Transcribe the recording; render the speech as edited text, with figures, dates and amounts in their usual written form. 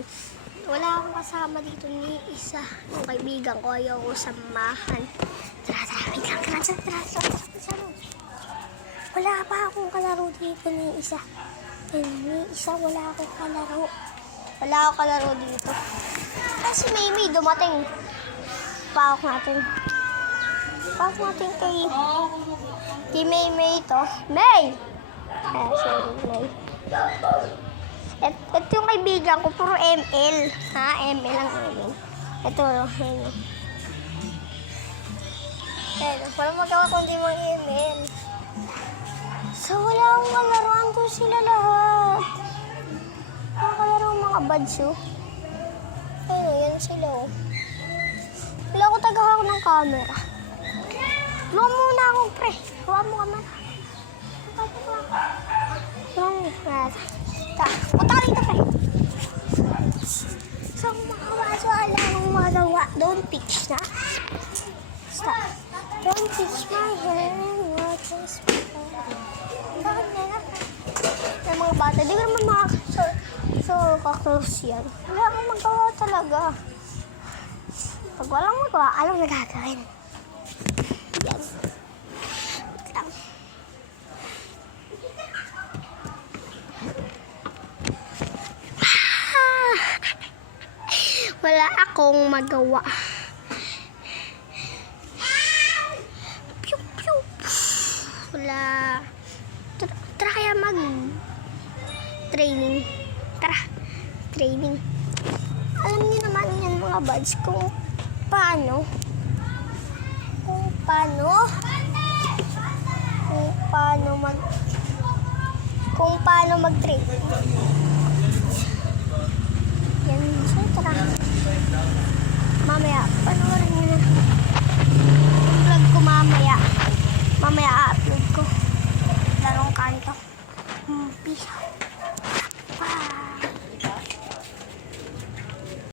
ngayon. Wala akong kasama dito ni isa. Yung kaibigan ko, ayaw ko samahan. Tara, wait lang. Tara. Wala pa akong kalaro dito ni isa. Ni isa, wala akong kalaro. Wala akong kalaro dito. Kasi Maymay dumating. Pawak natin kay Maymay to. May! Sorry, May. Ito yung kaibigan ko, puro ML. Ha? ML ang ML. Ito, ayun. Ayun, walang magawa kundi mga ML. So, wala akong kalaruan ko sila lahat. Nakakalaro mga buds, oh. Ayun, yan sila, oh. Wala akong tagahawak ng camera. Huwag muna ako, pre. Huwag mo camera. Punta ka dito, pre. So, makawaso, wala akong magawa. Don't pitch na. Stop. Don't pitch my hand. What is my hand? Bakit nga na? Yung mga bata, di ko naman so kaklose yan. Wala akong magawa talaga. Pag walang magawa, alam na gagawin. Yan. Wait lang. Wala akong magawa. Pew, pew. Wala. Tara kaya mag-training. Tara. Training. Alam niyo naman yan mga buds kung paano mag-training. Yan. So, tara. Mamaya, panoorin nyo na. Vlog ko mamaya. Mamaya, upload ko. Larong kanto. Peace out.